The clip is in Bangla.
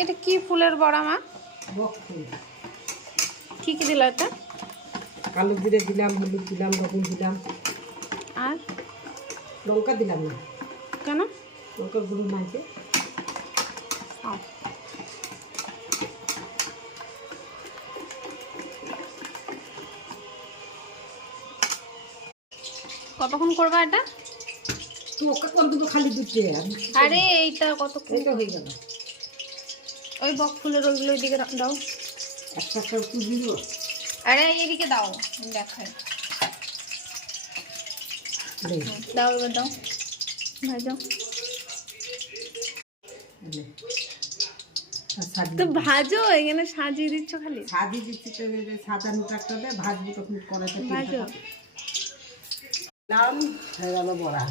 এটা কি ফুলের বড়া মা? বক ফুল। কি কি দিল এটা? কালো জিরে দিলাম, হলুদ দিলাম, লবণ দিলাম, আর লঙ্কা দিলাম না। কেন? লঙ্কার গুঁড়ো নাই যে। কতক্ষণ করবা এটা? তো ওকে কোন দুটো খালি দিতে। আরে এইটা কতক্ষণ? এটা হয়ে গেল। ওই বক ফুলের ওইগুলো দিকে দাও। একটা একটু দিব। আরে এইদিকে দাও, দেখাই। দাও এবার দাও, ভাজো। তো ভাজো, এখানে সাজিয়ে দিচ্ছ খালি। সাজিয়ে দিচ্ছি তো, সাজানো একটা ভাজবো তখন কড়াইতে ভাজো। নাম হয়ে গেল বড়া।